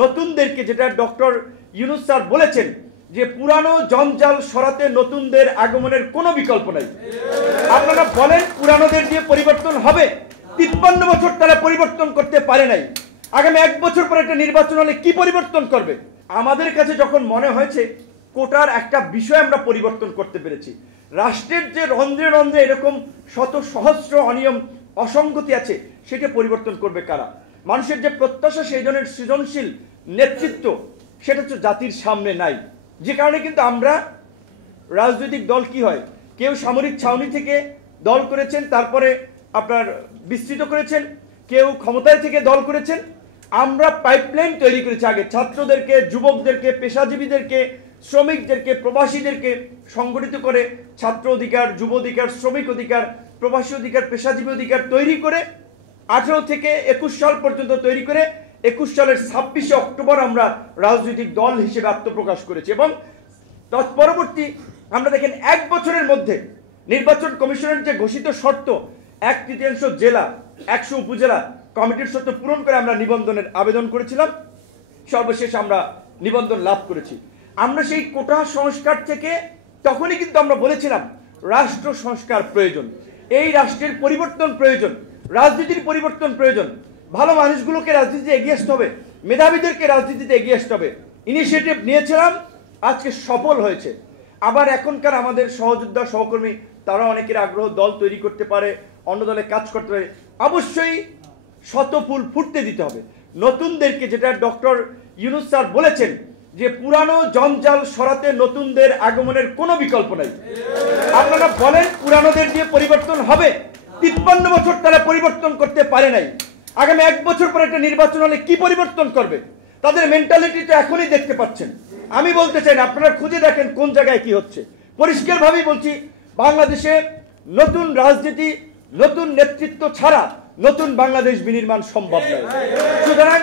নতুনদেরকে, যেটা doctor Yunus sir বলেছেন যে পুরানো জঞ্জাল সরাতে নতুনদের আগমনের কোনো বিকল্প নাই। আপনারা বলেন পুরানোদের দিয়ে পরিবর্তন হবে? 53 বছর তারা পরিবর্তন করতে পারে নাই। আগামী 1 বছর পর একটা নির্বাচন হলে কি পরিবর্তন করবে? আমাদের কাছে যখন মনে হয়েছে কোটার একটা বিষয় আমরা পরিবর্তন করতে পেরেছি, রাষ্ট্রের যে রন্ধ্রে রন্ধ্রে এরকম শত সহস্র অনিয়ম অসঙ্গতি আছে, সেটা পরিবর্তন করবে কারা? মানুষের যে প্রত্যাশা সেই ধরনের সৃজনশীল নেতৃত্ব সেটা তো জাতির সামনে নাই। যে কারণে কিন্তু আমরা রাজনৈতিক দল কি হয়, কেউ সামরিক ছাউনি থেকে দল করেছেন, তারপরে আপনার বিস্তৃত করেছেন, কেউ ক্ষমতায় থেকে দল করেছেন। আমরা পাইপলাইন তৈরি করেছি আগে ছাত্রদেরকে, যুবকদেরকে, পেশাজীবীদেরকে, শ্রমিকদেরকে, প্রবাসীদেরকে সংগঠিত করে ছাত্র অধিকার, যুব অধিকার, শ্রমিক অধিকার, প্রবাসী অধিকার, পেশাজীবী অধিকার তৈরি করে 18 থেকে 21 সাল পর্যন্ত তৈরি করে 21 সালের 26শে অক্টোবর আমরা রাজনৈতিক দল হিসেবে আত্মপ্রকাশ করেছি। এবং তৎপরবর্তী আমরা দেখেন 1 বছরের মধ্যে নির্বাচন কমিশনের যে ঘোষিত শর্ত 1/3 জেলা, 100 উপজেলা কমিটির শর্ত পূরণ করে আমরা নিবন্ধনের আবেদন করেছিলাম। সর্বশেষ আমরা নিবন্ধন লাভ করেছি। আমরা সেই কোটা সংস্কার থেকে তখনই কিন্তু আমরা বলেছিলাম রাষ্ট্র সংস্কার প্রয়োজন, এই রাষ্ট্রের পরিবর্তন প্রয়োজন, রাজনীতির পরিবর্তন প্রয়োজন, ভালো মানুষগুলোকে রাজনীতিতে এগিয়ে আসতে হবে, মেধাবীদেরকে রাজনীতিতে এগিয়ে আসতে হবে। ইনিশিয়েটিভ নিয়েছিলাম, আজকে সফল হয়েছে। আবার এখনকার আমাদের সহযোদ্ধা সহকর্মী তারা অনেকের আগ্রহ দল তৈরি করতে পারে, অন্য দলে কাজ করতে পারে। অবশ্যই শত ফুল ফুটতে দিতে হবে নতুনদেরকে, যেটা ডক্টর ইউনূস স্যার বলেছেন যে পুরানো জঞ্জাল সরাতে নতুনদের আগমনের কোনো বিকল্প নাই। আপনারা বলেন পুরানোদের দিয়ে পরিবর্তন হবে? 53 বছর তারা পরিবর্তন করতে পারে নাই। আগামী 1 বছর পর একটা নির্বাচন হলে কি পরিবর্তন করবে? তাদের মেন্টালিটি তো এখনই দেখতে পাচ্ছেন। আমি বলতে চাই না, আপনারা খুঁজে দেখেন কোন জায়গায় কি হচ্ছে। পরিষ্কারভাবেই বলছি, বাংলাদেশে নতুন রাজনীতি, নতুন নেতৃত্ব ছাড়া নতুন বাংলাদেশ বিনির্মাণ সম্ভব নয়। সুতরাং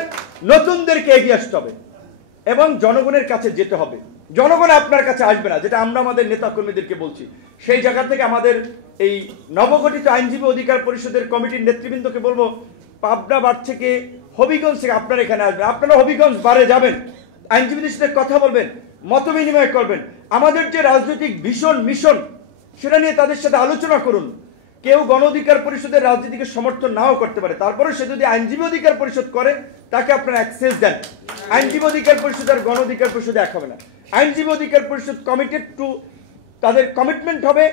নতুনদেরকে এগিয়ে আসতে হবে এবং জনগণের কাছে যেতে হবে। জনগণ আপনার কাছে আসবে না, যেটা আমরা আমাদের নেতা কর্মীদেরকে বলছি। সেই জায়গা থেকে আমাদের এই নবগঠিত আইনজীবী অধিকার পরিষদের কমিটির নেতৃবৃন্দকে বলবো, পাবনা বার থেকে, হবিগঞ্জ থেকে আপনারা এখানে আসবেন। আপনারা হবিগঞ্জ বারে যাবেন, আইনজীবীদের সাথে কথা বলবেন, মত বিনিময় করবেন। আমাদের যে রাজনৈতিক ভীষণ মিশন সেটা নিয়ে তাদের সাথে আলোচনা করুন। কেউ গণ অধিকার পরিষদের রাজনীতিকে সমর্থন নাও করতে পারে, তারপরে সে যদি আইনজীবী অধিকার পরিষদ করে তাকে আপনারা অ্যাক্সেস দেন। আইনজীবী অধিকার পরিষদ আর গণ অধিকার পরিষদ এক হবে না। আইনজীবী অধিকার পরিষদ কমিটেড টু, তাদের কমিটমেন্ট হবে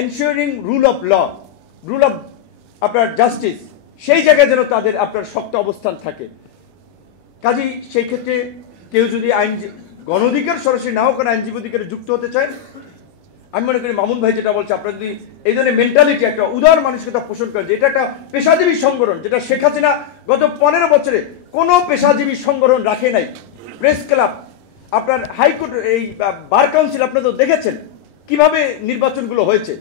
ensuring rule of law, rule of আপনার জাস্টিস, সেই জায়গায় যেন তাদের আপনার শক্ত অবস্থান থাকে। কাজেই সেই ক্ষেত্রে কেউ যদি গণ অধিকার সরাসরি নাও করে আইনজীবী অধিকারে যুক্ত হতে চায়, আমি মনে করি মামুন ভাই যেটা বলছে, আপনারা যদি এই ধরনের মেন্টালিটি, একটা উদার মানসিকতা পোষণ করেন, যে এটা একটা পেশাজীবী সংগঠন, যেটা শেখ হাসিনা গত 15 বছরে কোনো পেশাজীবী সংগঠন রাখে নাই। প্রেস ক্লাব, আপনার হাইকোর্ট, এই বার কাউন্সিল, আপনারা তো দেখেছেন কিভাবে নির্বাচনগুলো হয়েছে।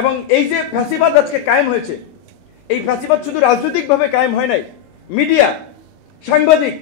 এবং এই যে ফ্যাসিবাদ আজকে কায়েম হয়েছে, এই ফ্যাসিবাদ শুধু রাজনৈতিকভাবে কায়েম হয় নাই, মিডিয়া, সাংবাদিক,